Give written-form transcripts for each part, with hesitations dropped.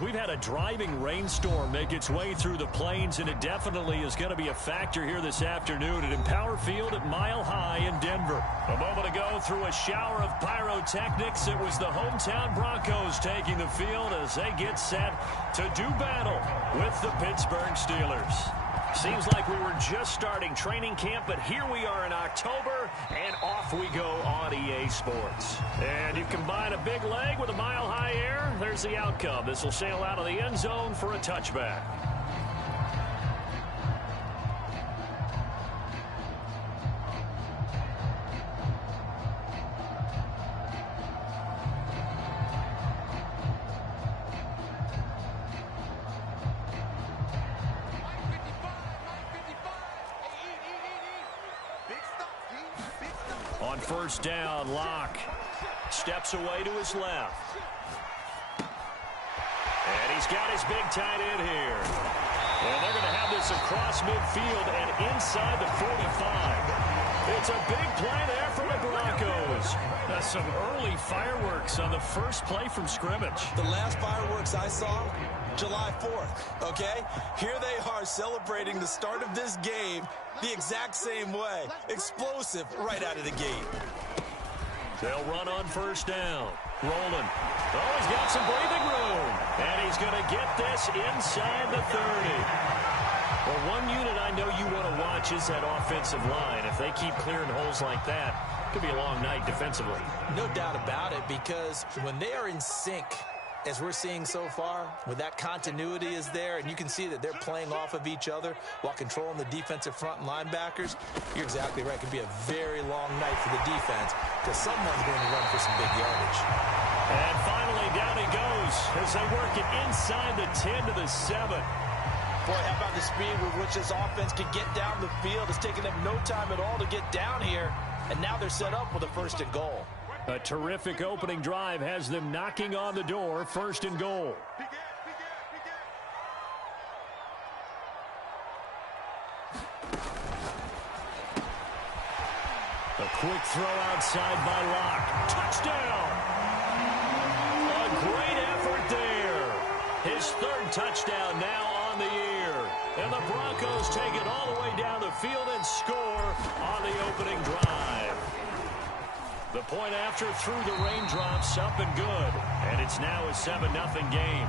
We've had a driving rainstorm make its way through the plains, and it definitely is going to be a factor here this afternoon at Empower Field at Mile High in Denver. A moment ago, through a shower of pyrotechnics, it was the hometown Broncos taking the field as they get set to do battle with the Pittsburgh Steelers. Seems like we were just starting training camp, but here we are in October, and off we go on EA Sports. And you combine a big leg with a mile-high air, there's the outcome. This will sail out of the end zone for a touchback. On first down, Locke steps away to his left. And he's got his big tight end here. And they're going to have this across midfield and inside the 45. It's a big play there for the Broncos. That's some early fireworks on the first play from scrimmage. The last fireworks I saw, July 4th, okay? Here they are celebrating the start of this game the exact same way. Explosive right out of the gate. They'll run on first down. Rolling. Oh, he's got some breathing room. And he's going to get this inside the 30. Well, one unit I know you want to watch is that offensive line. If they keep clearing holes like that, it could be a long night defensively. No doubt about it, because when they are in sync, as we're seeing so far, when that continuity is there, and you can see that they're playing off of each other while controlling the defensive front and linebackers, you're exactly right. It could be a very long night for the defense because someone's going to run for some big yardage. And finally, down he goes as they work it inside the 10 to the 7. Boy, how about the speed with which this offense can get down the field? It's taken them no time at all to get down here, and now they're set up with a first and goal. A terrific opening drive has them knocking on the door, first and goal. A quick throw outside by Locke. Touchdown! A great effort there. His third touchdown now on the year. And the Broncos take it all the way down the field and score on the opening drive. The point after through the raindrops, up and good. And it's now a 7-0 game.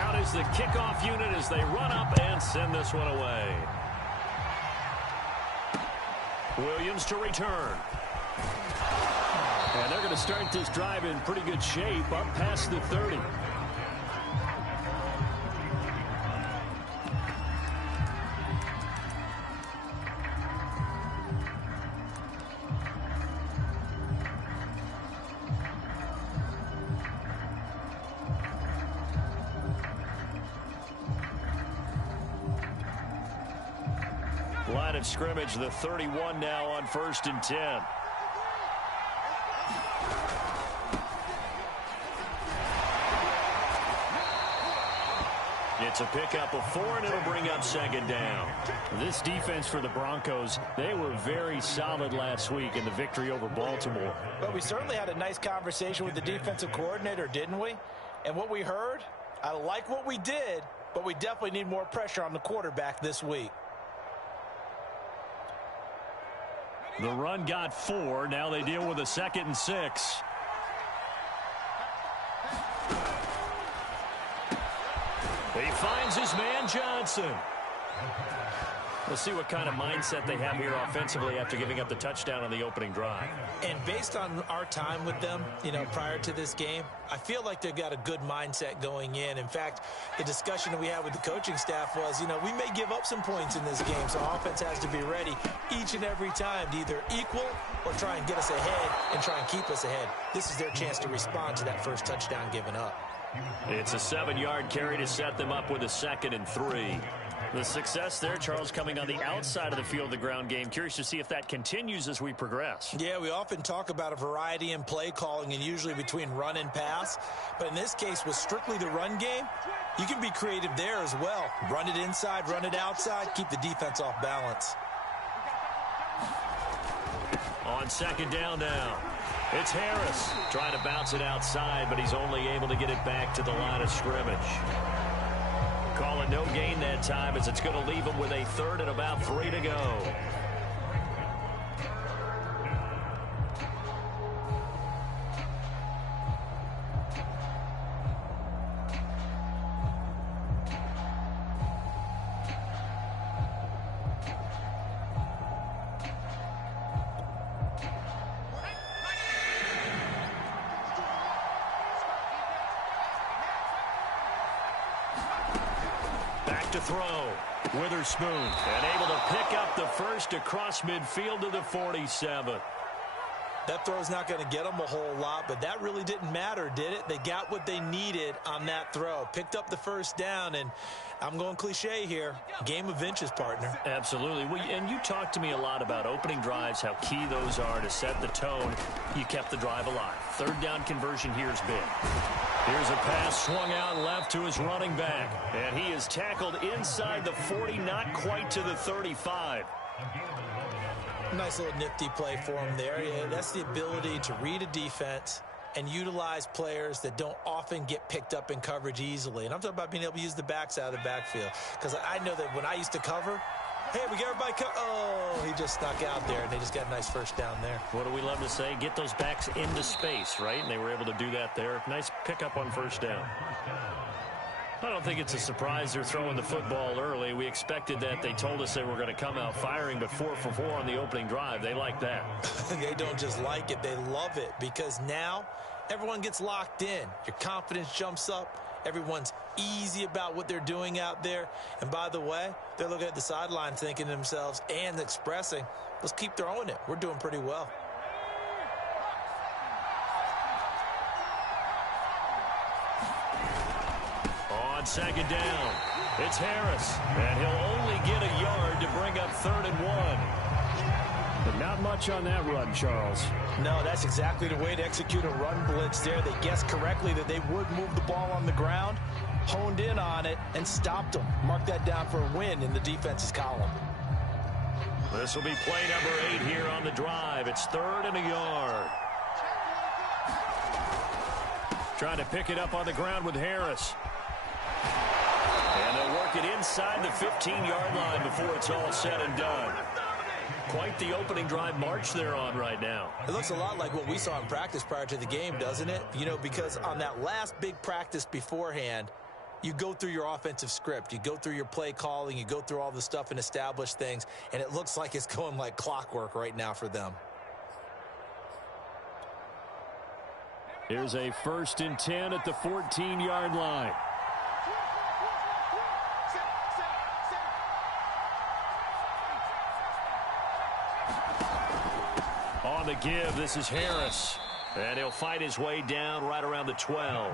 Out is the kickoff unit as they run up and send this one away. Williams to return. And they're going to start this drive in pretty good shape, up past the 30. Line of scrimmage, the 31 now on first and 10. It's a pickup of 4, and it'll bring up second down. This defense for the Broncos, they were very solid last week in the victory over Baltimore. But we certainly had a nice conversation with the defensive coordinator, didn't we? And what we heard, I like what we did, but we definitely need more pressure on the quarterback this week. The run got 4. Now they deal with a 2nd and 6. He finds his man Johnson. We'll see what kind of mindset they have here offensively after giving up the touchdown on the opening drive. And based on our time with them, prior to this game, I feel like they've got a good mindset going in. In fact, the discussion that we had with the coaching staff was, we may give up some points in this game, so offense has to be ready each and every time to either equal or try and get us ahead and try and keep us ahead. This is their chance to respond to that first touchdown given up. It's a 7-yard carry to set them up with a 2nd and 3. The success there, Charles, coming on the outside of the field of the ground game. Curious to see if that continues as we progress. Yeah, we often talk about a variety in play calling and usually between run and pass. But in this case, with strictly the run game, you can be creative there as well. Run it inside, run it outside, keep the defense off balance. On second down now. It's Harris trying to bounce it outside, but he's only able to get it back to the line of scrimmage. Calling no gain that time as it's going to leave him with a third and about 3 to go. To throw. Witherspoon and able to pick up the first across midfield to the 47. That throw's not going to get them a whole lot, but that really didn't matter, did it? They got what they needed on that throw. Picked up the first down, and I'm going cliche here. Game of inches, partner. Absolutely. Well, and you talked to me a lot about opening drives, how key those are to set the tone. You kept the drive alive. Third down conversion here is big. Here's a pass swung out left to his running back. And he is tackled inside the 40, not quite to the 35. Nice little nifty play for him there. Yeah, that's the ability to read a defense and utilize players that don't often get picked up in coverage easily. And I'm talking about being able to use the backs out of the backfield. Because I know that when I used to cover, hey, we got everybody oh, he just stuck out there, and they just got a nice first down there. What do we love to say? Get those backs into space, right? And they were able to do that there. Nice pickup on first down. I don't think it's a surprise they're throwing the football early. We expected that. They told us they were going to come out firing, but 4 for 4 on the opening drive. They like that. They don't just like it. They love it because now everyone gets locked in. Your confidence jumps up. Everyone's easy about what they're doing out there. And by the way, they're looking at the sideline thinking to themselves and expressing, let's keep throwing it. We're doing pretty well. On second down, it's Harris. And he'll only get a yard to bring up 3rd and 1. But not much on that run, Charles. No, that's exactly the way to execute a run blitz there. They guessed correctly that they would move the ball on the ground, honed in on it, and stopped them. Mark that down for a win in the defense's column. This will be play number 8 here on the drive. It's 3rd and a yard. Trying to pick it up on the ground with Harris. And they'll work it inside the 15-yard line before it's all said and done. Quite the opening drive march they're on right now. It looks a lot like what we saw in practice prior to the game, doesn't it? You know, because on that last big practice beforehand, you go through your offensive script. You go through your play calling. You go through all the stuff and establish things. And it looks like it's going like clockwork right now for them. Here's a 1st and 10 at the 14-yard line. On the give, this is Harris. And he'll fight his way down right around the 12.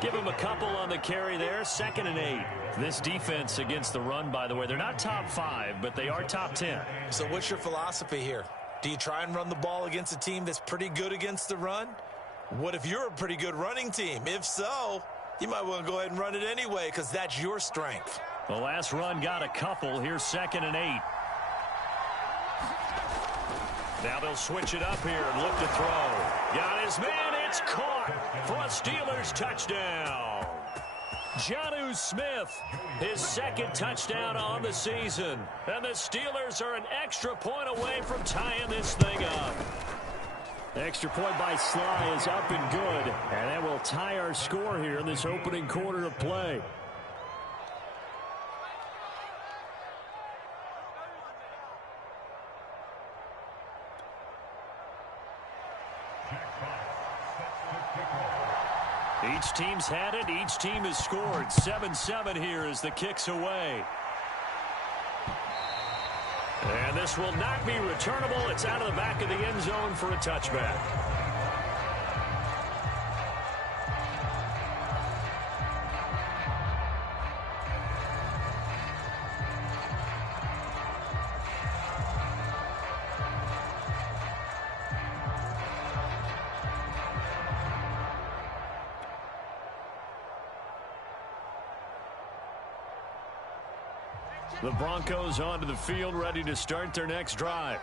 Give him a couple on the carry there. 2nd and 8. This defense against the run, by the way, they're not top 5, but they are top 10. So what's your philosophy here? Do you try and run the ball against a team that's pretty good against the run? What if you're a pretty good running team? If so, you might want to go ahead and run it anyway because that's your strength. The last run got a couple. Here's 2nd and 8. Now they'll switch it up here and look to throw. Got his man. It's caught for a Steelers touchdown. Jonnu Smith, his 2nd touchdown on the season. And the Steelers are an extra point away from tying this thing up. The extra point by Sly is up and good. And that will tie our score here in this opening quarter of play. Each team's had it. Each team has scored. 7-7 here as the kick's away. And this will not be returnable. It's out of the back of the end zone for a touchback. The Broncos onto the field, ready to start their next drive.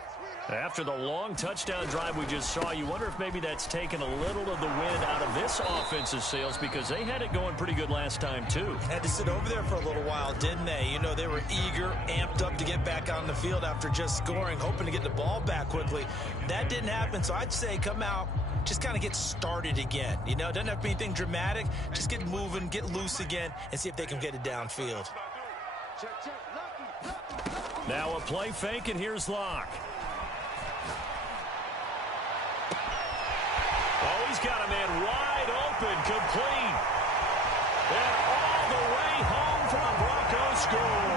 After the long touchdown drive we just saw, you wonder if maybe that's taken a little of the wind out of this offense's sails, because they had it going pretty good last time too. Had to sit over there for a little while, didn't they? You know, they were eager, amped up to get back on the field after just scoring, hoping to get the ball back quickly. That didn't happen, so I'd say come out, just kind of get started again. You know, it doesn't have to be anything dramatic. Just get moving, get loose again, and see if they can get it downfield. Now a play fake, and here's Locke. Oh, he's got a man wide open, complete. And all the way home for the Broncos score.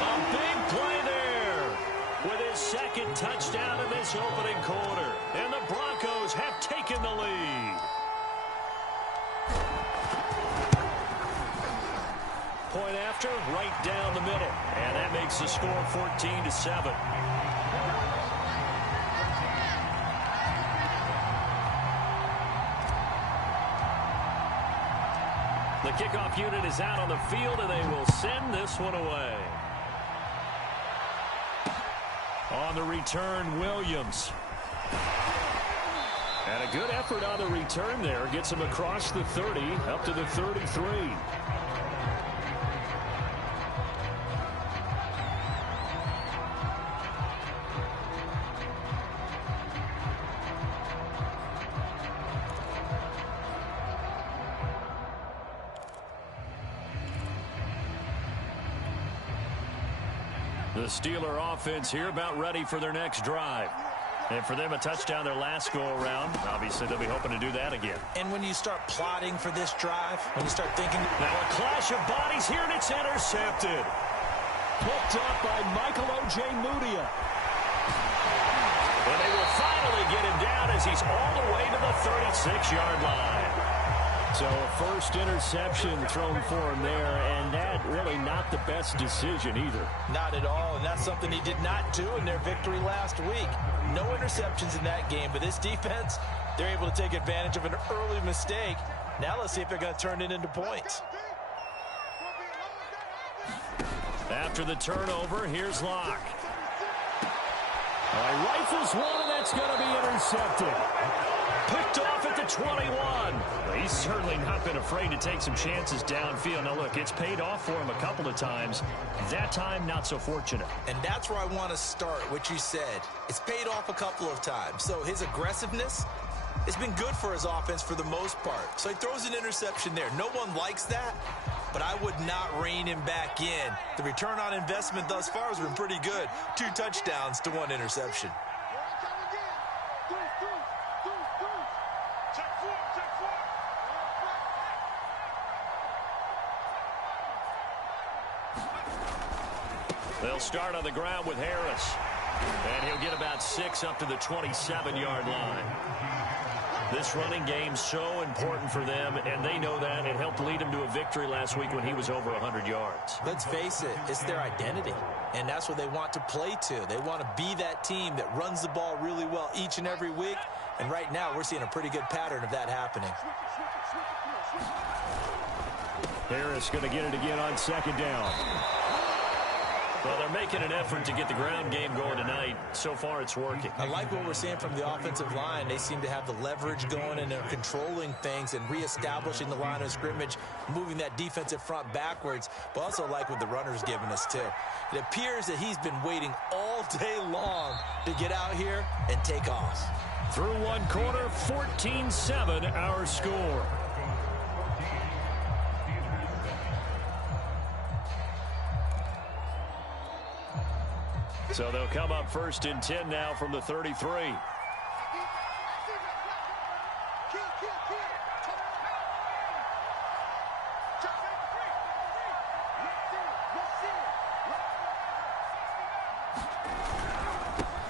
A big play there with his second touchdown in this opening quarter. And the Broncos have taken the lead. Point after, right down the middle. And that makes the score 14-7. The kickoff unit is out on the field, and they will send this one away. On the return, Williams. And a good effort on the return there. Gets him across the 30, up to the 33. The Steeler offense here about ready for their next drive. And for them, a touchdown their last go-around. Obviously, they'll be hoping to do that again. And when you start plotting for this drive, when you start thinking... Now a clash of bodies here, and it's intercepted. Picked up by Michael O.J. Mudia. And they will finally get him down as he's all the way to the 36-yard line. So a first interception thrown for him there, and that really not the best decision either. Not at all, and that's something he did not do in their victory last week. No interceptions in that game, but this defense, they're able to take advantage of an early mistake. Now let's see if they're going to turn it into points. After the turnover, here's Locke. Rifles one, and that's going to be intercepted. Picked off at the 21. Well, he's certainly not been afraid to take some chances downfield. Now, look, it's paid off for him a couple of times. That time, not so fortunate. And that's where I want to start, what you said. It's paid off a couple of times. So his aggressiveness, it's been good for his offense for the most part. So he throws an interception there. No one likes that, but I would not rein him back in. The return on investment thus far has been pretty good. 2 touchdowns to 1 interception. They'll start on the ground with Harris. And he'll get about 6 up to the 27-yard line. This running game so important for them, and they know that. It helped lead him to a victory last week when he was over 100 yards. Let's face it, it's their identity, and that's what they want to play to. They want to be that team that runs the ball really well each and every week, and right now we're seeing a pretty good pattern of that happening. Harris going to get it again on second down. Well, they're making an effort to get the ground game going tonight. So far, it's working. I like what we're seeing from the offensive line. They seem to have the leverage going, and they're controlling things and reestablishing the line of scrimmage, moving that defensive front backwards, but also like what the runner's giving us, too. It appears that he's been waiting all day long to get out here and take off. Through one quarter, 14-7 our score. So they'll come up 1st and 10 now from the 33.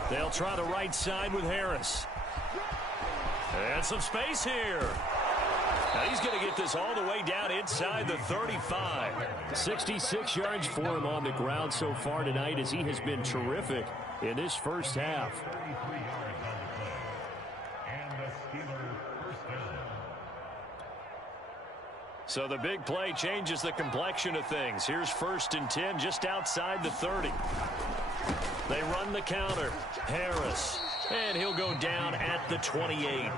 They'll try the right side with Harris. And some space here. Now he's going to get this all the way down inside the 35. 66 yards for him on the ground so far tonight, as he has been terrific in this first half. So the big play changes the complexion of things. Here's 1st and 10 just outside the 30. They run the counter. Harris. And he'll go down at the 28.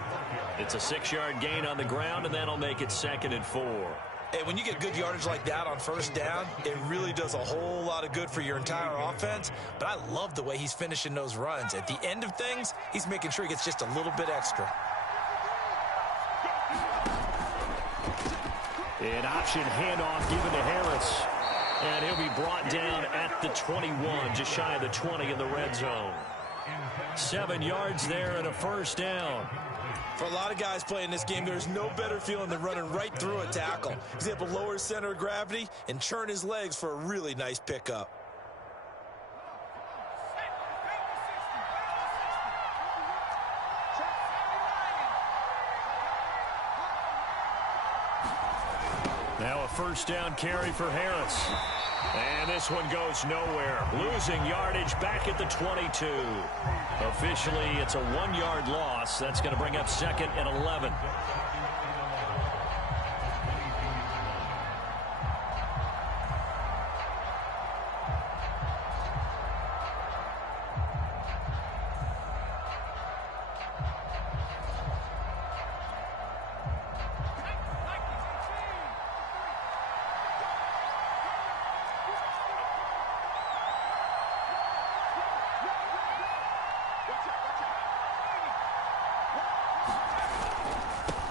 It's a 6-yard gain on the ground, and that'll make it 2nd and 4. And when you get good yardage like that on first down, it really does a whole lot of good for your entire offense. But I love the way he's finishing those runs. At the end of things, he's making sure he gets just a little bit extra. An option handoff given to Harris. And he'll be brought down at the 21, just shy of the 20 in the red zone. 7 yards there and a first down. For a lot of guys playing this game, there's no better feeling than running right through a tackle. He's able to lower his center of gravity and churn his legs for a really nice pickup. Now a first down carry for Harris. And this one goes nowhere. Losing yardage back at the 22. Officially, it's a 1-yard loss. That's going to bring up 2nd and 11.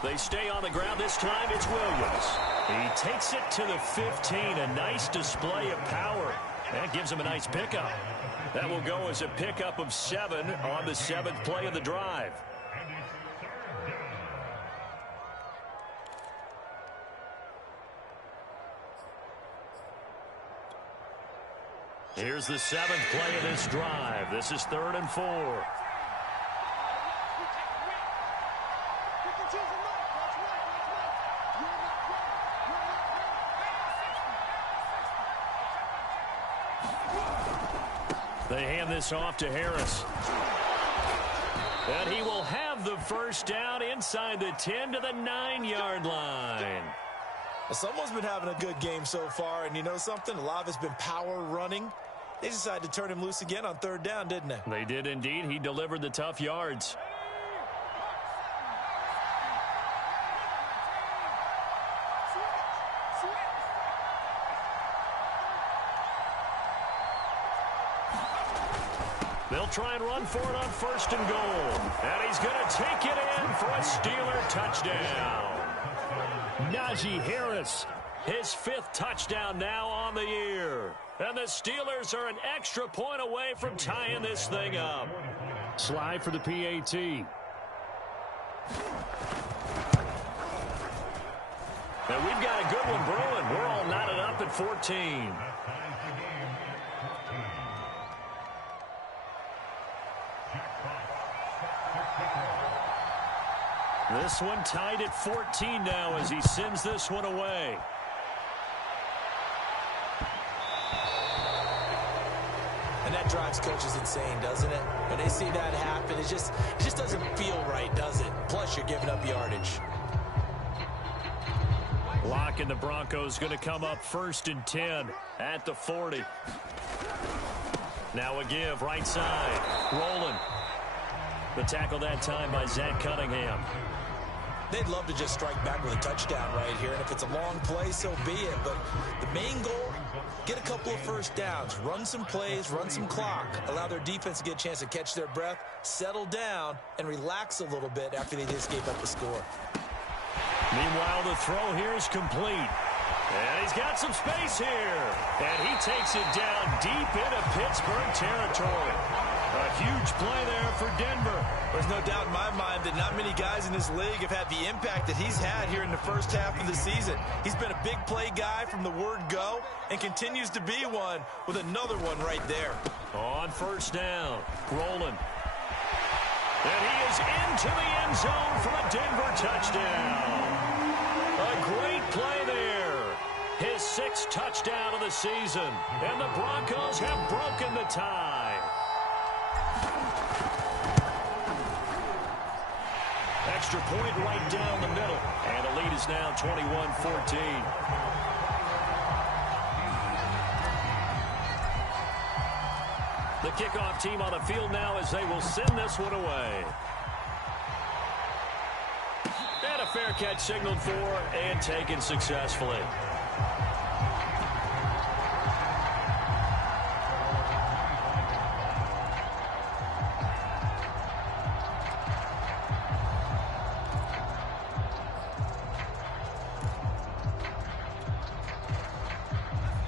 They stay on the ground. This time it's Williams. He takes it to the 15. A nice display of power. That gives him a nice pickup. That will go as a pickup of 7 on the 7th play of the drive. Here's the 7th play of this drive. This is 3rd and 4. They hand this off to Harris. And he will have the first down inside the 10 to the 9-yard line. Well, someone's been having a good game so far, and you know something? A lot of it's been power running. They decided to turn him loose again on 3rd down, didn't they? They did indeed. He delivered the tough yards. They'll try and run for it on 1st and goal. And he's going to take it in for a Steeler touchdown. Najee Harris, his 5th touchdown now on the year. And the Steelers are an extra point away from tying this thing up. Slide for the PAT. And we've got a good one brewing. We're all knotted up at 14. This one tied at 14 now as he sends this one away. And that drives coaches insane, doesn't it? When they see that happen, it just doesn't feel right, does it? Plus, you're giving up yardage. Lock and the Broncos going to come up 1st and 10 at the 40. Now a give, right side. Rolling. The tackle that time by Zach Cunningham. They'd love to just strike back with a touchdown right here. And if it's a long play, so be it. But the main goal, get a couple of first downs. Run some plays, run some clock. Allow their defense to get a chance to catch their breath, settle down, and relax a little bit after they just gave up the score. Meanwhile, the throw here is complete. And he's got some space here. And he takes it down deep into Pittsburgh territory. A huge play there for Denver. There's no doubt in my mind that not many guys in this league have had the impact that he's had here in the first half of the season. He's been a big play guy from the word go and continues to be one with another one right there. On 1st down, Rolling. And he is into the end zone for a Denver touchdown. A great play there. His 6th touchdown of the season. And the Broncos have broken the tie. Extra point right down the middle. And the lead is now 21-14. The kickoff team on the field now as they will send this one away. And a fair catch signaled for and taken successfully.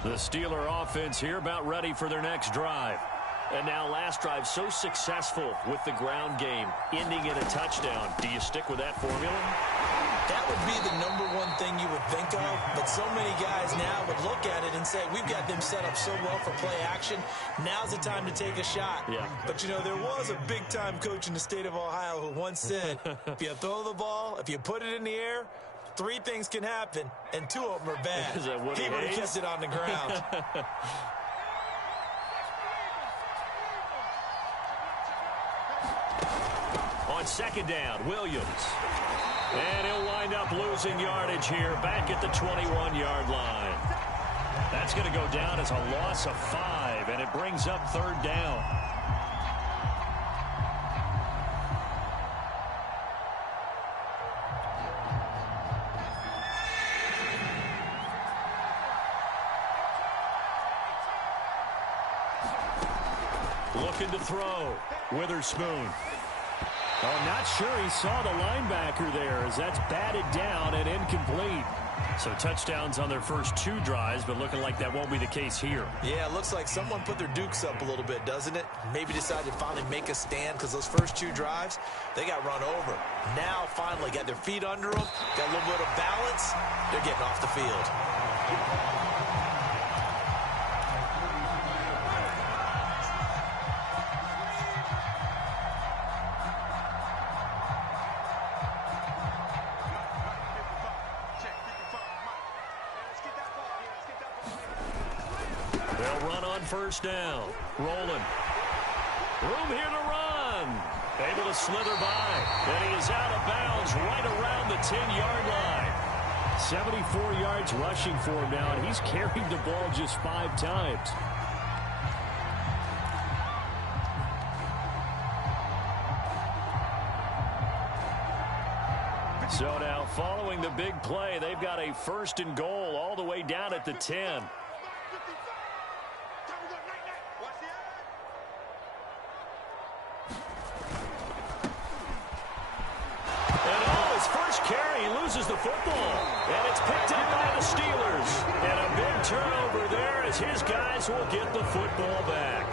The Steeler offense here about ready for their next drive. And now last drive so successful with the ground game, ending in a touchdown. Do you stick with that formula? That would be the #1 thing you would think of, but so many guys now would look at it and say, we've got them set up so well for play action. Now's the time to take a shot. Yeah. But, you know, there was a big-time coach in the state of Ohio who once said, if you throw the ball, if you put it in the air, 3 things can happen, and 2 of them are bad. Is that Woody he would have Hayes? kept it on the ground. On second down, Williams. And he'll wind up losing yardage here back at the 21-yard line. That's going to go down as a loss of 5, and it brings up 3rd down. Looking to throw. Witherspoon. I'm not sure he saw the linebacker there as that's batted down and incomplete. So touchdowns on their first 2 drives, but looking like that won't be the case here. Yeah, it looks like someone put their dukes up a little bit, doesn't it? Maybe decided to finally make a stand because those first 2 drives, they got run over. Now finally got their feet under them, got a little bit of balance. They're getting off the field. They'll run on first down. Rolling. Room here to run. Able to slither by. And he is out of bounds right around the 10-yard line. 74 yards rushing for him now, and he's carried the ball just 5 times. So now, following the big play, they've got a 1st and goal all the way down at the 10. Loses the football, and it's picked up by the Steelers. And a big turnover there as his guys will get the football back.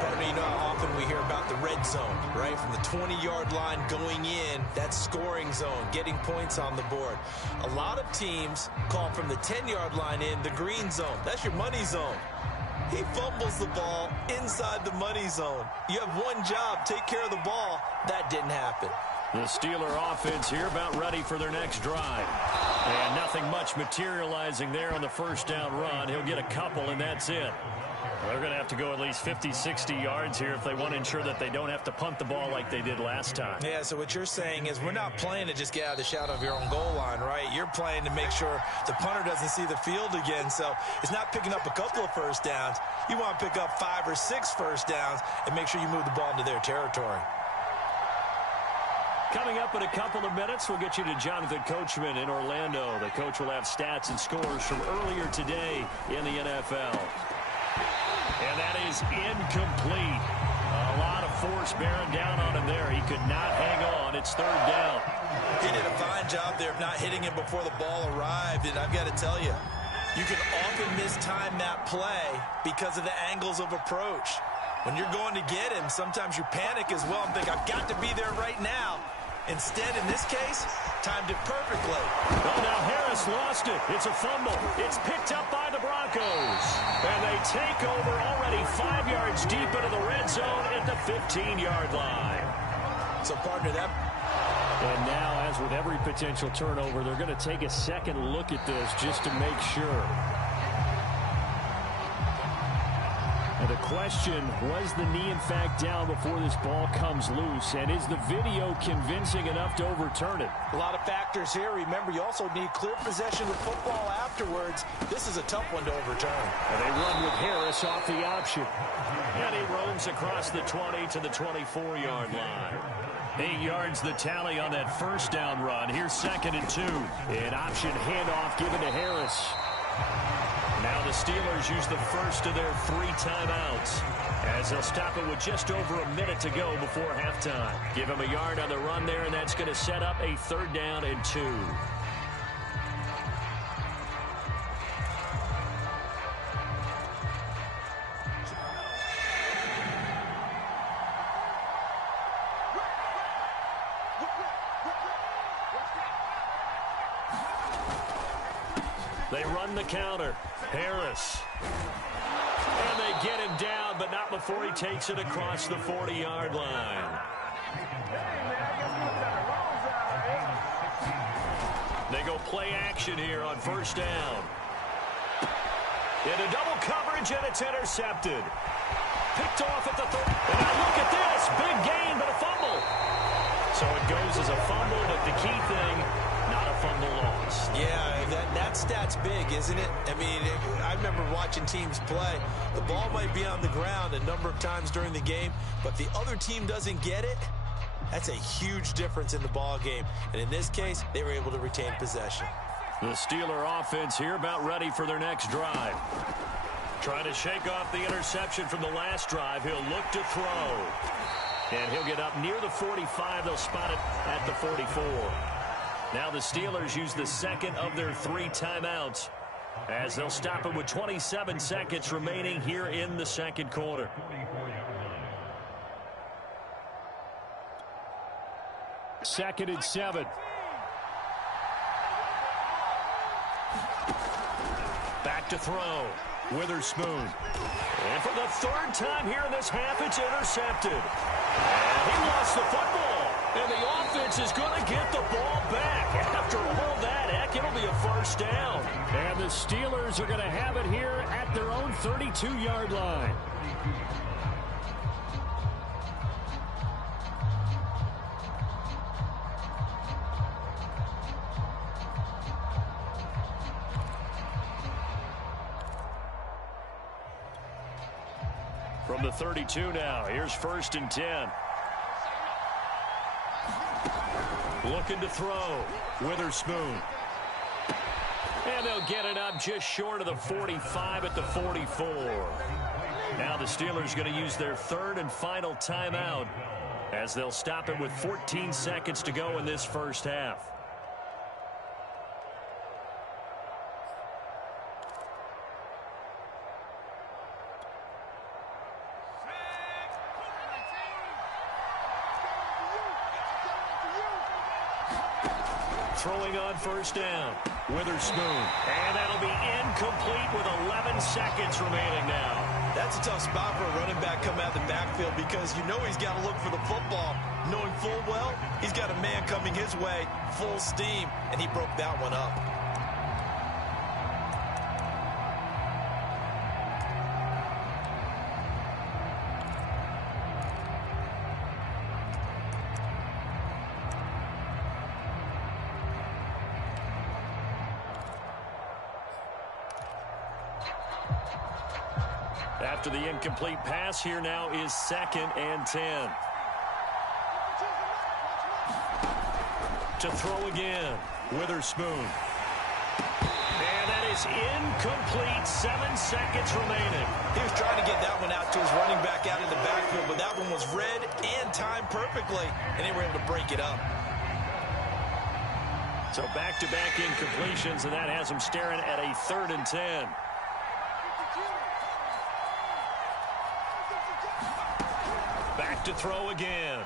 Partner, you know how often we hear about the red zone, right? From the 20-yard line going in, that scoring zone, getting points on the board. A lot of teams call from the 10-yard line in the green zone. That's your money zone. He fumbles the ball inside the money zone. You have one job, take care of the ball. That didn't happen. The Steeler offense here about ready for their next drive. And nothing much materializing there on the first down run. He'll get a couple, and that's it. They're going to have to go at least 50, 60 yards here if they want to ensure that they don't have to punt the ball like they did last time. Yeah, so what you're saying is we're not playing to just get out of the shadow of your own goal line, right? You're playing to make sure the punter doesn't see the field again. So it's not picking up a couple of first downs. You want to pick up 5 or 6 first downs and make sure you move the ball into their territory. Coming up in a couple of minutes, we'll get you to Jonathan Coachman in Orlando. The coach will have stats and scores from earlier today in the NFL. And that is incomplete. A lot of force bearing down on him there. He could not hang on. It's 3rd down. He did a fine job there of not hitting him before the ball arrived. And I've got to tell you, you can often mistime that play because of the angles of approach. When you're going to get him, sometimes you panic as well and think, I've got to be there right now. Instead, in this case, timed it perfectly. Oh, now Harris lost it. It's a fumble. It's picked up by the Broncos. And they take over already 5 yards deep into the red zone at the 15-yard line. So, partner, that... And now, as with every potential turnover, they're going to take a second look at this just to make sure. And the question, was the knee in fact down before this ball comes loose? And is the video convincing enough to overturn it? A lot of factors here. Remember, you also need clear possession of football afterwards. This is a tough one to overturn. And they run with Harris off the option. And he roams across the 20 to the 24-yard line. 8 yards the tally on that first down run. Here's 2nd and 2. An option handoff given to Harris. Now the Steelers use the first of their 3 timeouts as they'll stop it with just over a minute to go before halftime. Give him a yard on the run there, and that's going to set up a 3rd down and 2. They run the counter. Harris. And they get him down, but not before he takes it across the 40-yard line. They go play action here on 1st down. Into double coverage, and it's intercepted. Picked off at the 30. And now look at this. Big gain, but a fumble. So it goes as a fumble, but the key thing, not a fumble loss. Yeah, that stat's big, isn't it? I mean, I remember watching teams play. The ball might be on the ground a number of times during the game, but the other team doesn't get it. That's a huge difference in the ball game. And in this case, they were able to retain possession. The Steeler offense here about ready for their next drive. Trying to shake off the interception from the last drive. He'll look to throw. And he'll get up near the 45. They'll spot it at the 44. Now the Steelers use the 2nd of their 3 timeouts as they'll stop it with 27 seconds remaining here in the 2nd quarter. Second and 7. Back to throw. Witherspoon. And for the 3rd time here in this half, it's intercepted. And he lost the football. And the offense is going to get the ball back. After all that, heck, it'll be a 1st down. And the Steelers are going to have it here at their own 32-yard line. From the 32 now, here's 1st and 10. Looking to throw. Witherspoon. And they'll get it up just short of the 45 at the 44. Now the Steelers going to use their 3rd and final timeout as they'll stop it with 14 seconds to go in this first half. Throwing on 1st down. Witherspoon. And that'll be incomplete with 11 seconds remaining now. That's a tough spot for a running back coming out of the backfield because you know he's got to look for the football, knowing full well he's got a man coming his way, full steam, and he broke that one up. After the incomplete pass, here now is 2nd and 10. To throw again. Witherspoon. And that is incomplete. 7 seconds remaining. He was trying to get that one out to his running back out of the backfield, but that one was read and timed perfectly, and they were able to break it up. So back-to-back incompletions, and that has them staring at a 3rd and 10. Back to throw again.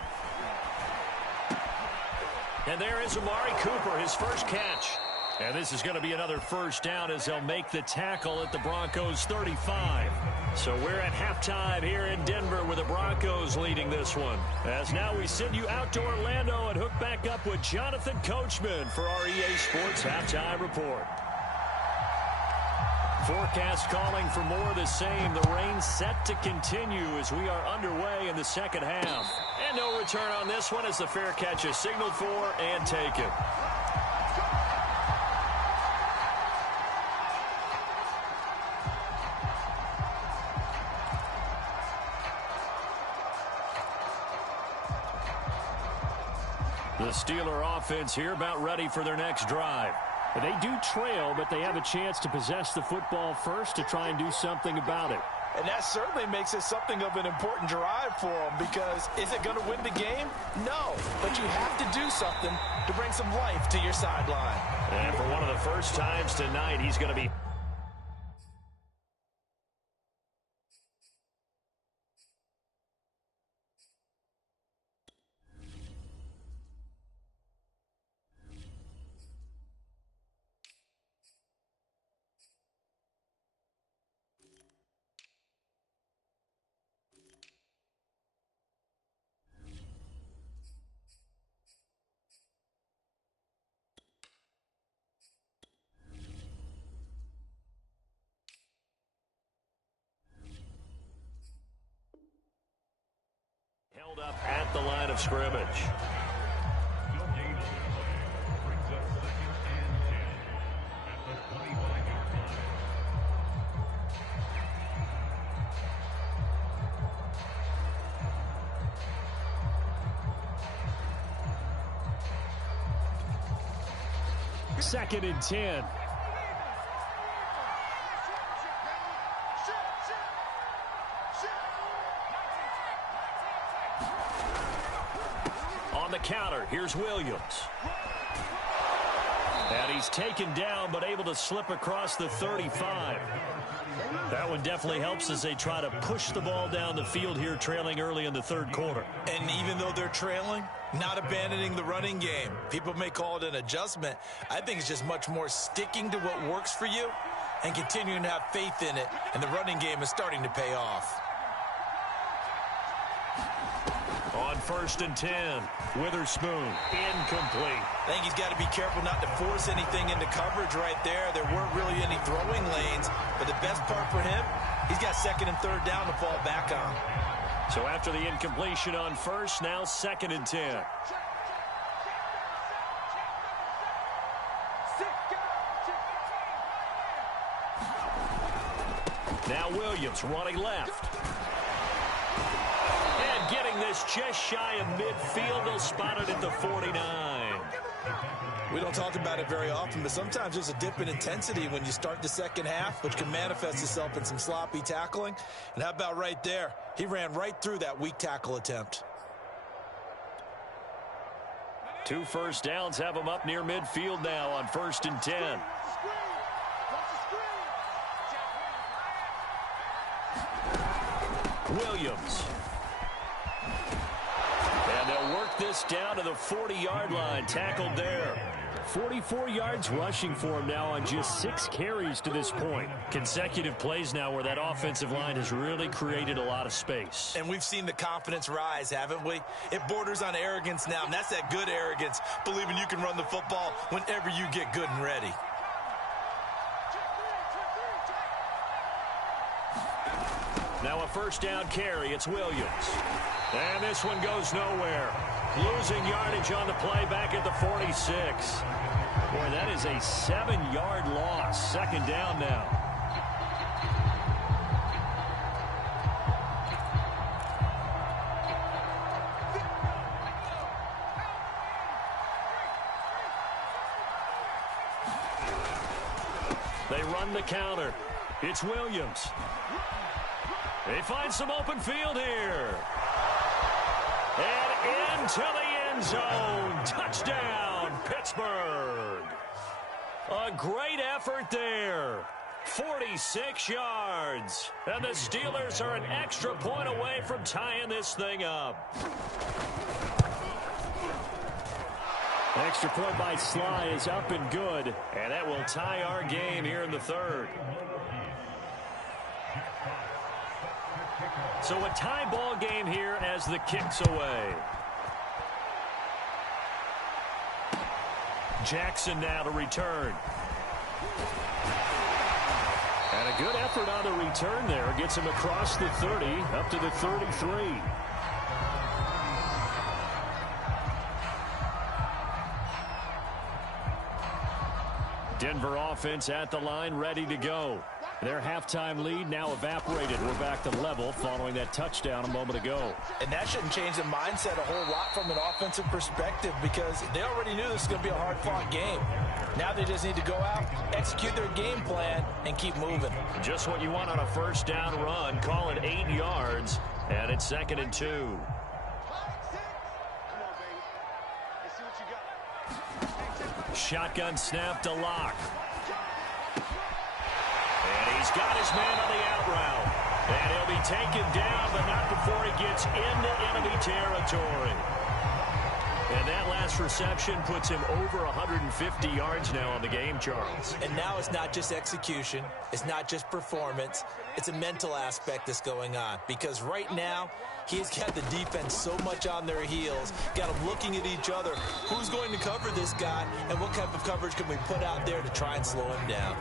And there is Amari Cooper, his first catch. And this is going to be another 1st down as they'll make the tackle at the Broncos 35. So we're at halftime here in Denver with the Broncos leading this one. As now we send you out to Orlando and hook back up with Jonathan Coachman for our EA Sports Halftime Report. Forecast calling for more of the same. The rain set to continue as we are underway in the second half. And no return on this one as the fair catch is signaled for and taken. The Steeler offense here about ready for their next drive. They do trail, but they have a chance to possess the football first to try and do something about it. And that certainly makes it something of an important drive for them, because is it going to win the game? No, but you have to do something to bring some life to your sideline. And for one of the first times tonight, he's going to be held up at the line of scrimmage. Second and 10. On the counter, here's Williams. And he's taken down, but able to slip across the 35. That one definitely helps as they try to push the ball down the field here, trailing early in the third quarter. And even though they're trailing, not abandoning the running game. People may call it an adjustment. I think it's just much more sticking to what works for you and continuing to have faith in it. And the running game is starting to pay off. On first and 10, Witherspoon, incomplete. I think he's got to be careful not to force anything into coverage right there. There weren't really any throwing lanes, but the best part for him, he's got second and third down to fall back on. So after the incompletion on first, now second and 10. Now Williams running left. And getting this just shy of midfield. They'll spot it at the 49. We don't talk about it very often, but sometimes there's a dip in intensity when you start the second half, which can manifest itself in some sloppy tackling. And how about right there? He ran right through that weak tackle attempt. 2 first downs have him up near midfield now on first and 10. Williams. And they'll work this down to the 40-yard line. Tackled there. 44 yards rushing for him now on just 6 carries to this point. Consecutive plays now where that offensive line has really created a lot of space. And we've seen the confidence rise, haven't we? It borders on arrogance now, and that's that good arrogance, believing you can run the football whenever you get good and ready. Now a first down carry. It's Williams. And this one goes nowhere. Losing yardage on the play back at the 46. Boy, that is a 7-yard loss. Second down now. They run the counter. It's Williams. They find some open field here. And into the end zone. Touchdown, Pittsburgh. A great effort there. 46 yards. And the Steelers are an extra point away from tying this thing up. Extra point by Sly is up and good. And that will tie our game here in the third. So a tie ball game here as the kick's away. Jackson now to return. And a good effort on the return there. Gets him across the 30, up to the 33. Denver offense at the line, ready to go. Their halftime lead now evaporated. We're back to level following that touchdown a moment ago. And that shouldn't change the mindset a whole lot from an offensive perspective because they already knew this was going to be a hard-fought game. Now they just need to go out, execute their game plan, and keep moving. Just what you want on a first down run. Call it 8 yards, and it's 2nd and 2. Shotgun snap to Locke. And he's got his man on the out route. And he'll be taken down, but not before he gets into enemy territory. And that last reception puts him over 150 yards now on the game, Charles. And now it's not just execution. It's not just performance. It's a mental aspect that's going on. Because right now, he's got the defense so much on their heels, got them looking at each other. Who's going to cover this guy, and what type of coverage can we put out there to try and slow him down?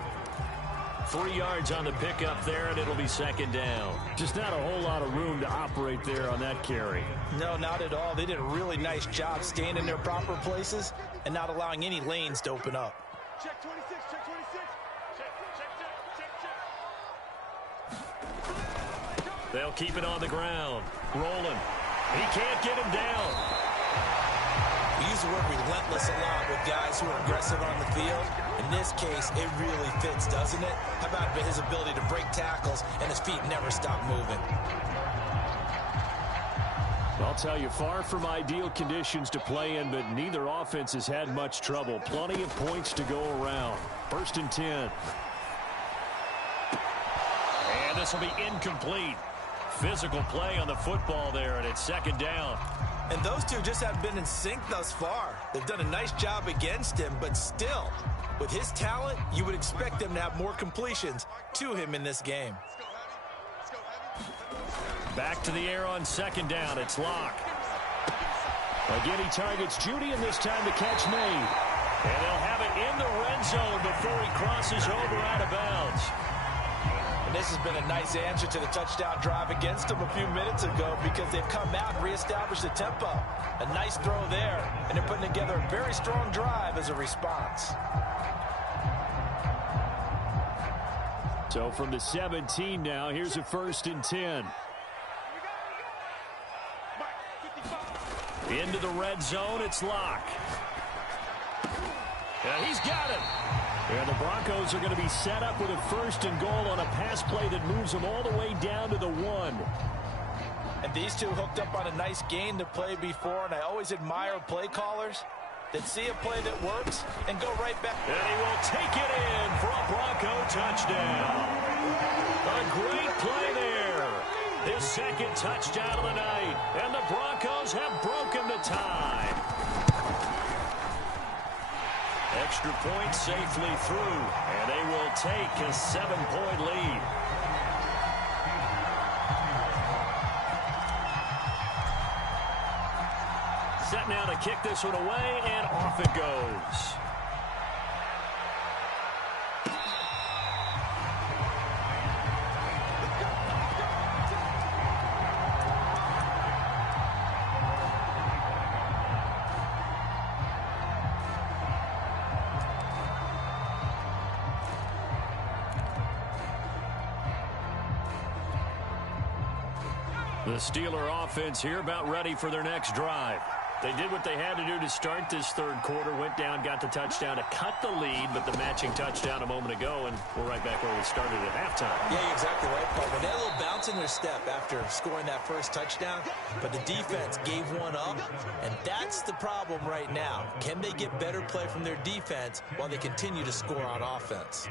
3 yards on the pickup there, and it'll be 2nd down. Just not a whole lot of room to operate there on that carry. No, not at all. They did a really nice job staying in their proper places and not allowing any lanes to open up. Check 26, check 26. Check. They'll keep it on the ground. Rolling. He can't get him down. We use the word relentless a lot with guys who are aggressive on the field. In this case, it really fits, doesn't it? How about his ability to break tackles and his feet never stop moving? I'll tell you, far from ideal conditions to play in, but neither offense has had much trouble. Plenty of points to go around. 1st and 10. And this will be incomplete. Physical play on the football there, and it's 2nd down. And those two just haven't been in sync thus far. They've done a nice job against him, but still, with his talent, you would expect them to have more completions to him in this game. Back to the air on 2nd down. It's Locke. Again, he targets Judy, and this time the catch made. And they'll have it in the red zone before he crosses over out of bounds. And this has been a nice answer to the touchdown drive against them a few minutes ago because they've come out and reestablished the tempo. A nice throw there, and they're putting together a very strong drive as a response. So from the 17 now, here's a 1st and 10. Into the red zone, it's Locke. And he's got him. And the Broncos are going to be set up with a 1st and goal on a pass play that moves them all the way down to the 1. And these two hooked up on a nice gain to play before, and I always admire play callers that see a play that works and go right back. And he will take it in for a Bronco touchdown. A great play there. His 2nd touchdown of the night. And the Broncos have broken the tie. Extra point safely through, and they will take a 7-point lead. Set now to kick this one away, and off it goes. The Steeler offense here about ready for their next drive. They did what they had to do to start this 3rd quarter, went down, got the touchdown to cut the lead, but the matching touchdown a moment ago, and we're right back where we started at halftime. Yeah, you're exactly right, Paul. They had a little bounce in their step after scoring that first touchdown, but the defense gave one up, and that's the problem right now. Can they get better play from their defense while they continue to score on offense?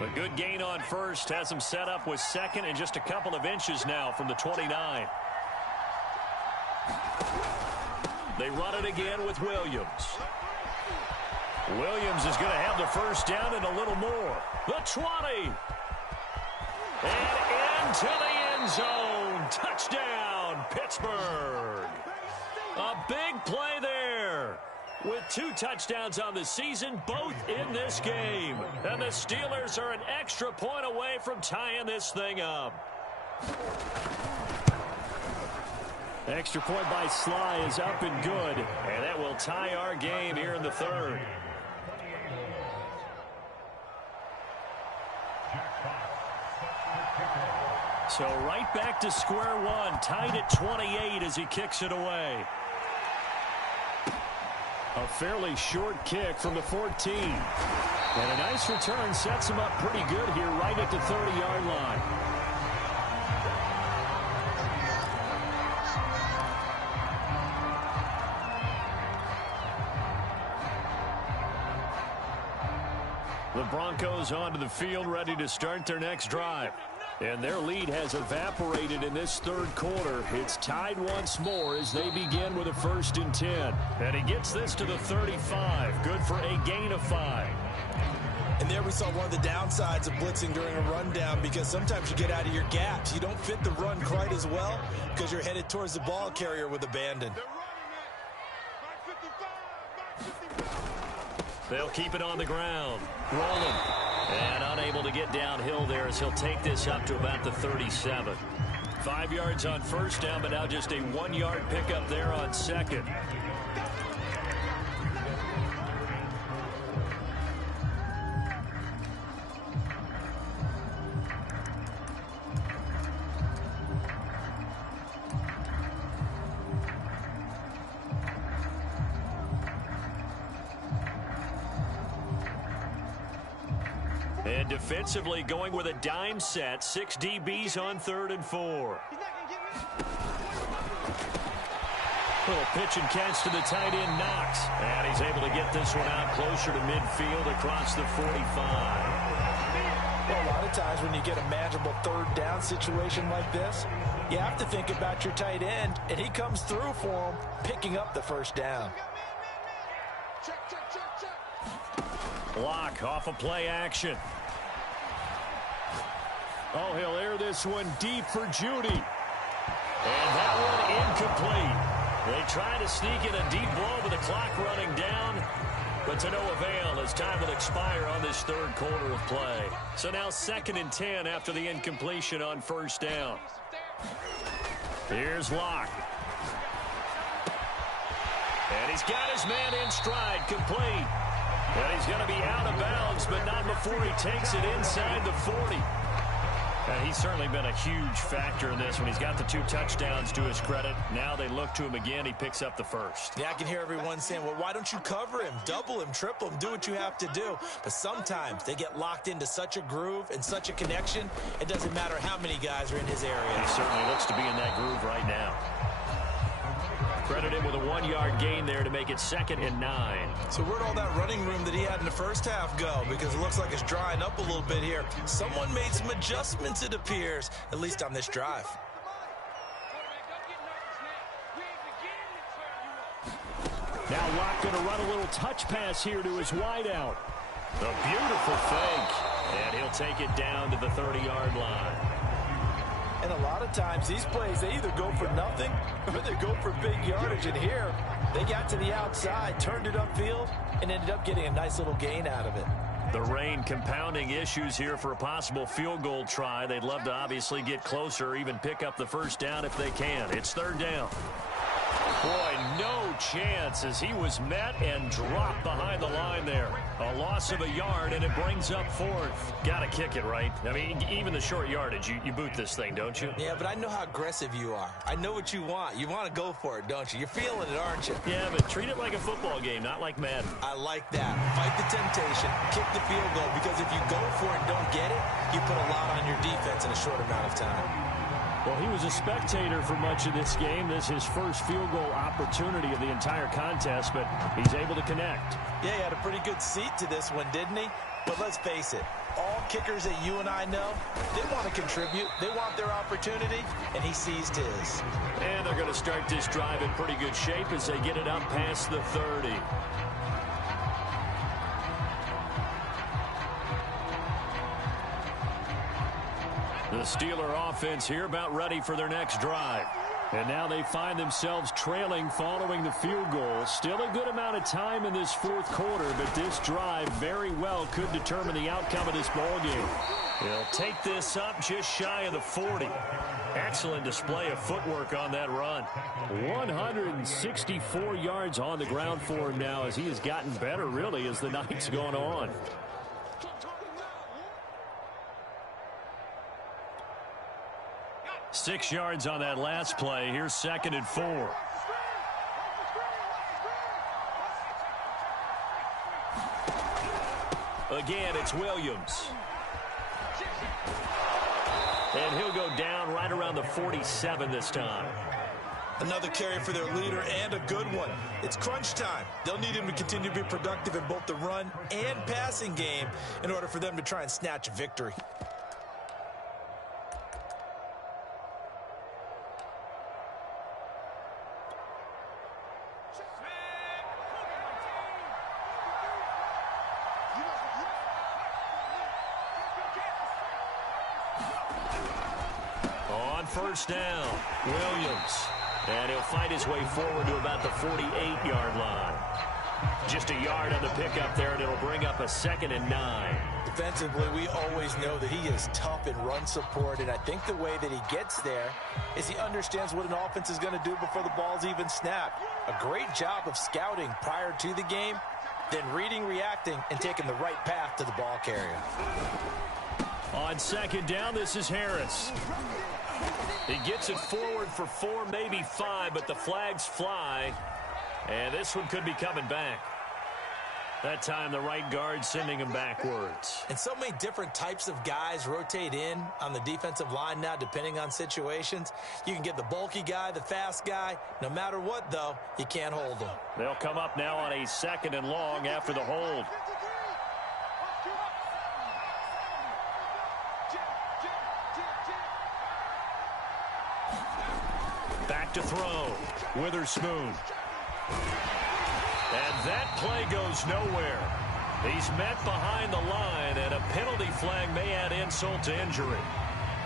A good gain on 1st, has them set up with 2nd and just a couple of inches now from the 29. They run it again with Williams. Williams is going to have the 1st down and a little more. The 20. And into the end zone. Touchdown, Pittsburgh. A big play there. with 2 touchdowns on the season, both in this game. And the Steelers are an extra point away from tying this thing up. Extra point by Sly is up and good, and that will tie our game here in the 3rd. So right back to square one, tied at 28 as he kicks it away. A fairly short kick from the 14. And a nice return sets him up pretty good here right at the 30-yard line. The Broncos onto the field, ready to start their next drive. And their lead has evaporated in this 3rd quarter. It's tied once more as they begin with a 1st and 10. And he gets this to the 35. Good for a gain of 5. And there we saw one of the downsides of blitzing during a rundown, because sometimes you get out of your gaps. You don't fit the run quite as well because you're headed towards the ball carrier with abandon. They'll keep it on the ground. Rolling. And unable to get downhill there as he'll take this up to about the 37. 5 yards on 1st down, but now just a 1-yard pickup there on 2nd. And defensively going with a dime set. 6 DBs on 3rd and 4. Little pitch and catch to the tight end, Knox. And he's able to get this one out closer to midfield across the 45. Well, a lot of times when you get a manageable 3rd down situation like this, you have to think about your tight end, and he comes through for him, picking up the 1st down. Block off of play action. Oh, he'll air this one deep for Judy. And that one incomplete. They try to sneak in a deep blow with the clock running down, but to no avail as time will expire on this 3rd quarter of play. So now 2nd and 10 after the incompletion on 1st down. Here's Locke. And he's got his man in stride, complete. And he's going to be out of bounds, but not before he takes it inside the 40. And he's certainly been a huge factor in this one. He's got the 2 touchdowns to his credit. Now they look to him again. He picks up the 1st. Yeah, I can hear everyone saying, well, why don't you cover him, double him, triple him, do what you have to do. But sometimes they get locked into such a groove and such a connection, it doesn't matter how many guys are in his area. He certainly looks to be in that groove right now. Credit him with a 1-yard gain there to make it 2nd and 9. So where'd all that running room that he had in the 1st half go? Because it looks like it's drying up a little bit here. Someone made some adjustments, it appears, at least on this drive. Now Locke going to run a little touch pass here to his wideout. A beautiful fake. And he'll take it down to the 30-yard line. And a lot of times these plays, they either go for nothing or they go for big yardage. And here, they got to the outside, turned it upfield, and ended up getting a nice little gain out of it. The rain compounding issues here for a possible field goal try. They'd love to obviously get closer, even pick up the 1st down if they can. It's 3rd down. Boy, no chance as he was met and dropped behind the line there. A loss of a yard, and it brings up 4th. Got to kick it, right? I mean, even the short yardage, you boot this thing, don't you? Yeah, but I know how aggressive you are. I know what you want. You want to go for it, don't you? You're feeling it, aren't you? Yeah, but treat it like a football game, not like Madden. I like that. Fight the temptation, kick the field goal, because if you go for it and don't get it, you put a lot on your defense in a short amount of time. Well, he was a spectator for much of this game. This is his first field goal opportunity of the entire contest, but he's able to connect. Yeah, he had a pretty good seat to this one, didn't he? But let's face it, all kickers that you and I know, they want to contribute. They want their opportunity, and he seized his. And they're going to start this drive in pretty good shape as they get it up past the 30. The Steeler offense here about ready for their next drive. And now they find themselves trailing following the field goal. Still a good amount of time in this fourth quarter, but this drive very well could determine the outcome of this ball game. They'll take this up just shy of the 40. Excellent display of footwork on that run. 164 yards on the ground for him now as he has gotten better, really, as the night's gone on. Six yards on that last play. Here's 2nd and 4. Again, it's Williams. And he'll go down right around the 47 this time. Another carry for their leader, and a good one. It's crunch time. They'll need him to continue to be productive in both the run and passing game in order for them to try and snatch a victory. First down, Williams. And he'll fight his way forward to about the 48-yard line. Just a yard on the pickup there, and it'll bring up a 2nd and 9. Defensively, we always know that he is tough in run support, and I think the way that he gets there is he understands what an offense is going to do before the ball's even snapped. A great job of scouting prior to the game, then reading, reacting, and taking the right path to the ball carrier. On 2nd down, this is Harris. He gets it forward for 4, maybe 5, but the flags fly. And this one could be coming back. That time, the right guard sending him backwards. And so many different types of guys rotate in on the defensive line now, depending on situations. You can get the bulky guy, the fast guy. No matter what, though, you can't hold them. They'll come up now on a 2nd and long after the hold. Back to throw. Witherspoon. And that play goes nowhere. He's met behind the line, and a penalty flag may add insult to injury.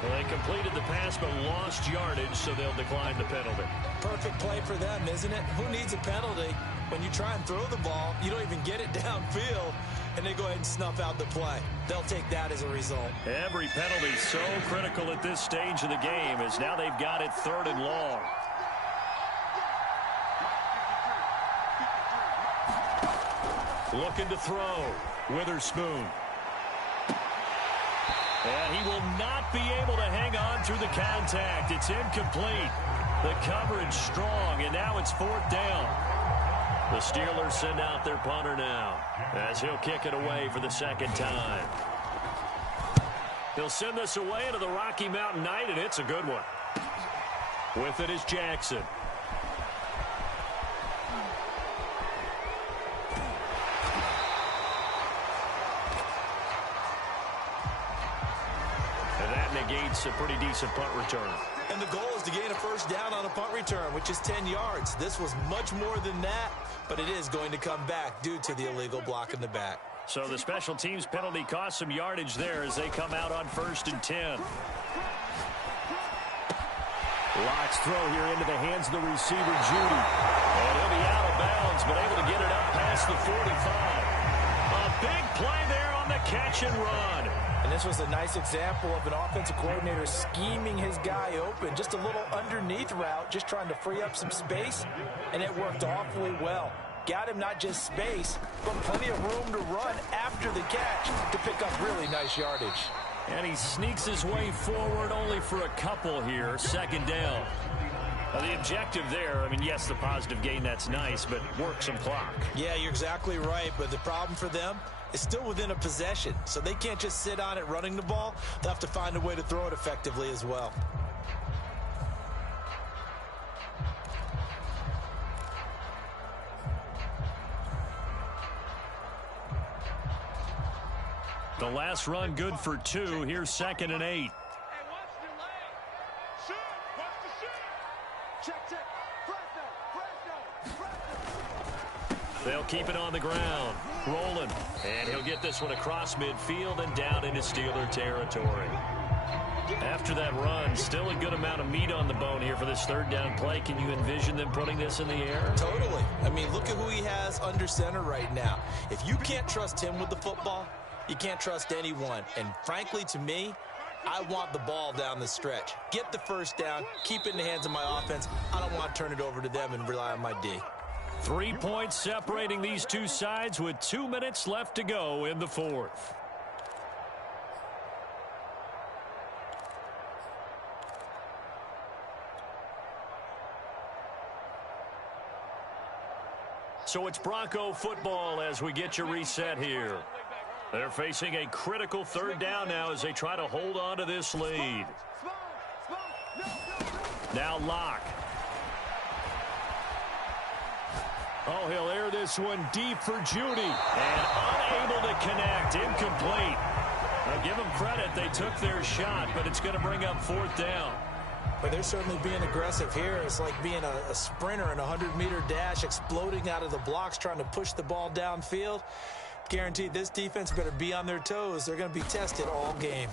Well, they completed the pass but lost yardage, so they'll decline the penalty. Perfect play for them, isn't it? Who needs a penalty? When you try and throw the ball, you don't even get it downfield, and they go ahead and snuff out the play. They'll take that as a result. Every penalty so critical at this stage of the game, as now they've got it 3rd and long. Looking to throw. Witherspoon. And he will not be able to hang on through the contact. It's incomplete. The coverage strong, and now it's 4th down. The Steelers send out their punter now, as he'll kick it away for the 2nd time. He'll send this away into the Rocky Mountain night, and it's a good one. With it is Jackson. Negates a pretty decent punt return. And the goal is to gain a 1st down on a punt return, which is 10 yards. This was much more than that, but it is going to come back due to the illegal block in the back. So the special teams penalty cost some yardage there as they come out on 1st and 10. Lock's throw here into the hands of the receiver, Judy. And he'll be out of bounds, but able to get it up past the 45. A big play there on the catch and run. And this was a nice example of an offensive coordinator scheming his guy open. Just a little underneath route, just trying to free up some space, and it worked awfully well. Got him not just space, but plenty of room to run after the catch to pick up really nice yardage. And he sneaks his way forward only for a couple here. 2nd down. The objective there, I mean, yes, the positive gain, that's nice, but work some clock. Yeah, you're exactly right, but the problem for them is still within a possession, so they can't just sit on it running the ball. They'll have to find a way to throw it effectively as well. The last run good for 2. Here's 2nd and 8. They'll keep it on the ground. Rolling. And he'll get this one across midfield and down into Steeler territory. After that run, still a good amount of meat on the bone here for this third down play. Can you envision them putting this in the air? Totally. I mean, look at who he has under center right now. If you can't trust him with the football, you can't trust anyone. And frankly, to me, I want the ball down the stretch. Get the first down, keep it in the hands of my offense. I don't want to turn it over to them and rely on my D. 3 points separating these two sides with 2 minutes left to go in the fourth. So it's Bronco football as we get you reset here. They're facing a critical third down now as they try to hold on to this lead. Now Locke. Oh, he'll air this one deep for Judy. And unable to connect. Incomplete. Now give them credit. They took their shot, but it's going to bring up fourth down. But they're certainly being aggressive here. It's like being a sprinter in a 100-meter dash, exploding out of the blocks, trying to push the ball downfield. Guaranteed this defense better be on their toes. They're going to be tested all game.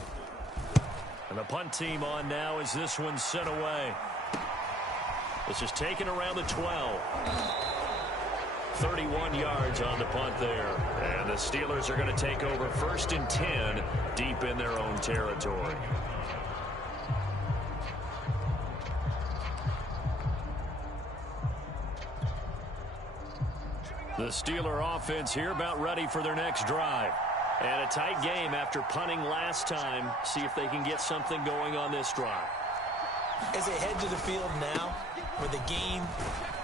And the punt team on now as this one's sent away. This is taken around the 12. 31 yards on the punt there. And the Steelers are going to take over 1st and 10 deep in their own territory. The Steeler offense here about ready for their next drive. And a tight game after punting last time. See if they can get something going on this drive. As they head to the field now, with the game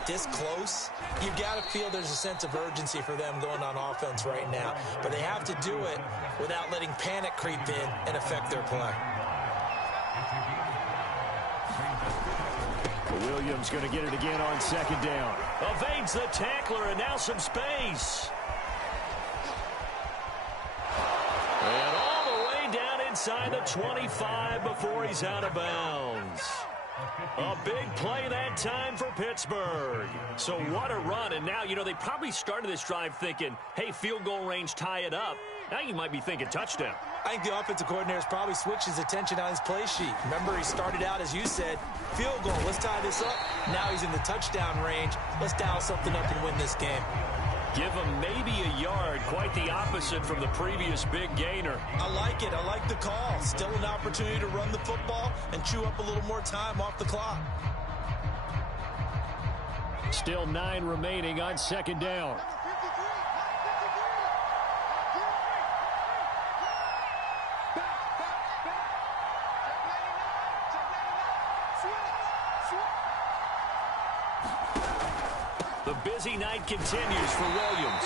this close, you've got to feel there's a sense of urgency for them going on offense right now. But they have to do it without letting panic creep in and affect their play. Williams going to get it again on 2nd down. Evades the tackler and now some space. And all the way down inside the 25 before he's out of bounds. A big play that time for Pittsburgh. So what a run. And now, you know, they probably started this drive thinking, hey, field goal range, tie it up. Now you might be thinking touchdown. I think the offensive coordinator's probably switched his attention on his play sheet. Remember, he started out, as you said, field goal. Let's tie this up. Now he's in the touchdown range. Let's dial something up and win this game. Give him maybe a yard. Quite the opposite from the previous big gainer. I like it. I like the call. Still an opportunity to run the football and chew up a little more time off the clock. Still 9 remaining on 2nd down. The busy night continues for Williams.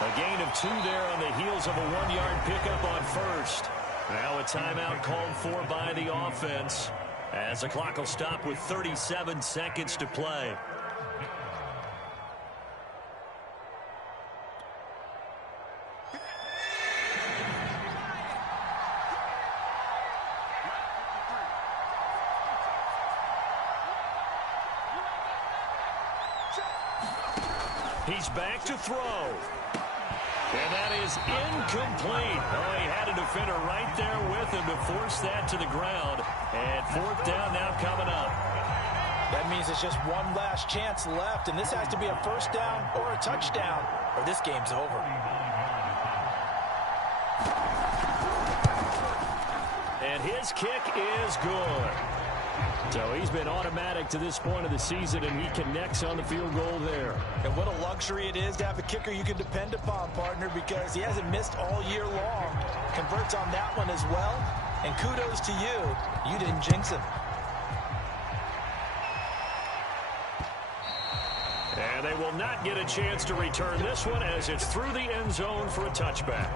A gain of 2 there on the heels of a 1-yard pickup on 1st. Now a timeout called for by the offense as the clock will stop with 37 seconds to play. He's back to throw. And that is incomplete. Oh, he had a defender right there with him to force that to the ground. And 4th down now coming up. That means it's just one last chance left, and this has to be a 1st down or a touchdown, or this game's over. And his kick is good. So he's been automatic to this point of the season, and he connects on the field goal there. And what a luxury it is to have a kicker you can depend upon, partner, because he hasn't missed all year long. Converts on that one as well, and kudos to you. You didn't jinx him. And they will not get a chance to return this one as it's through the end zone for a touchback.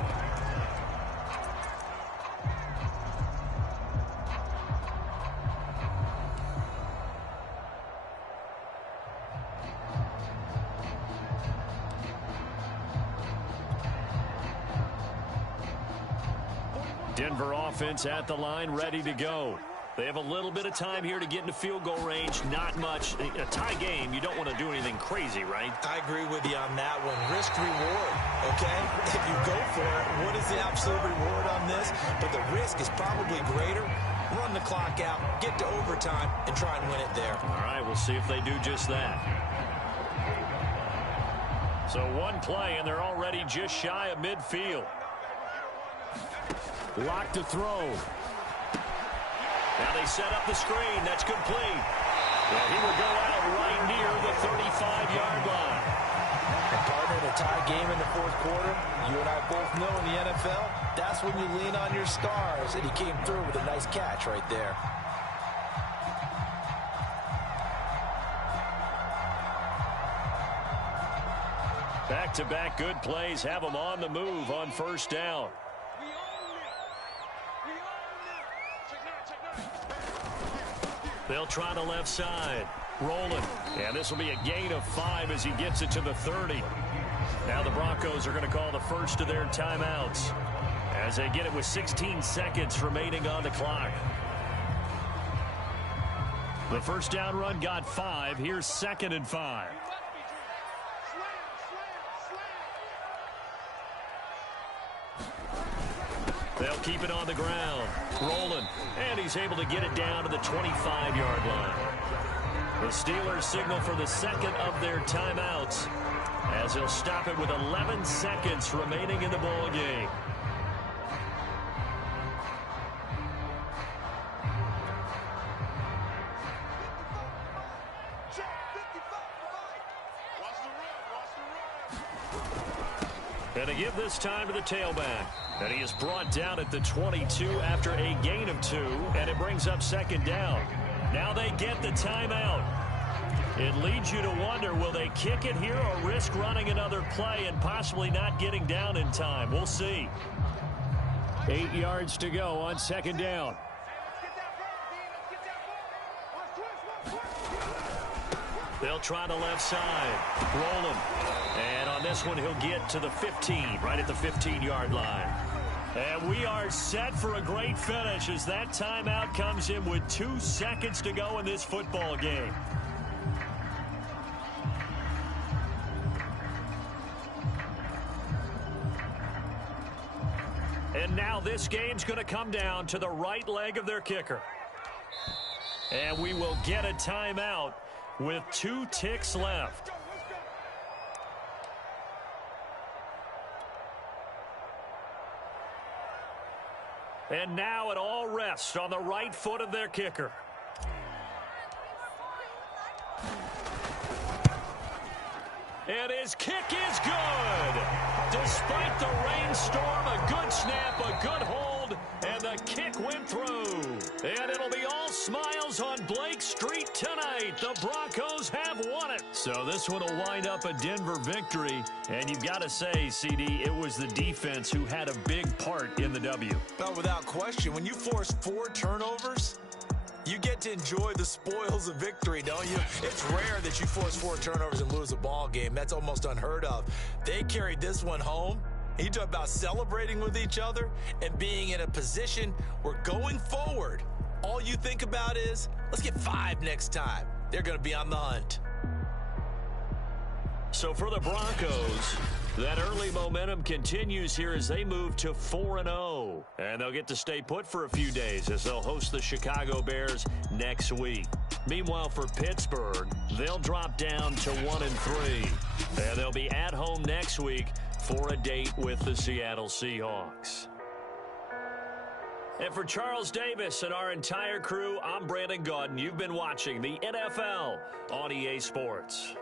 Denver offense at the line, ready to go. They have a little bit of time here to get into field goal range. Not much. A tie game, you don't want to do anything crazy, right? I agree with you on that one. Risk reward, okay? If you go for it, what is the absolute reward on this? But the risk is probably greater. run the clock out, get to overtime, and try and win it there. All right, we'll see if they do just that. So one play, and they're already just shy of midfield. Lock to throw. Now they set up the screen. That's complete. Well, he will go out right near the 35-yard line. And partner, in a tie game in the fourth quarter, you and I both know in the NFL, that's when you lean on your stars, and he came through with a nice catch right there. Back-to-back good plays have them on the move on first down. They'll try the left side. Rolling. And this will be a gain of 5 as he gets it to the 30. Now the Broncos are going to call the first of their timeouts as they get it with 16 seconds remaining on the clock. The first down run got 5. Here's 2nd and 5. They'll keep it on the ground. Rolling. And he's able to get it down to the 25-yard line. The Steelers signal for the second of their timeouts as they'll stop it with 11 seconds remaining in the ball game. And to give this time to the tailback. And he is brought down at the 22 after a gain of 2, and it brings up 2nd down. Now they get the timeout. It leads you to wonder, will they kick it here or risk running another play and possibly not getting down in time? We'll see. 8 yards to go on 2nd down. They'll try the left side. Rolling. And on this one, he'll get to the 15, right at the 15-yard line. And we are set for a great finish as that timeout comes in with 2 seconds to go in this football game. And now this game's going to come down to the right leg of their kicker. And we will get a timeout with 2 ticks left. And now it all rests on the right foot of their kicker. And his kick is good. Despite the rainstorm, a good snap, a good hold, and the kick went through. And it'll be all smiles on Blake Street tonight. The Broncos have won it. So this one will wind up a Denver victory. And you've got to say, CD, it was the defense who had a big part in the W. Well, without question, when you force 4 turnovers, you get to enjoy the spoils of victory, don't you? It's rare that you force 4 turnovers and lose a ball game. That's almost unheard of. They carried this one home. You talk about celebrating with each other and being in a position where going forward, all you think about is, let's get 5 next time. They're going to be on the hunt. So for the Broncos, that early momentum continues here as they move to 4-0. And they'll get to stay put for a few days as they'll host the Chicago Bears next week. Meanwhile, for Pittsburgh, they'll drop down to 1-3. And they'll be at home next week for a date with the Seattle Seahawks. And for Charles Davis and our entire crew, I'm Brandon Gaudin. You've been watching the NFL on EA Sports.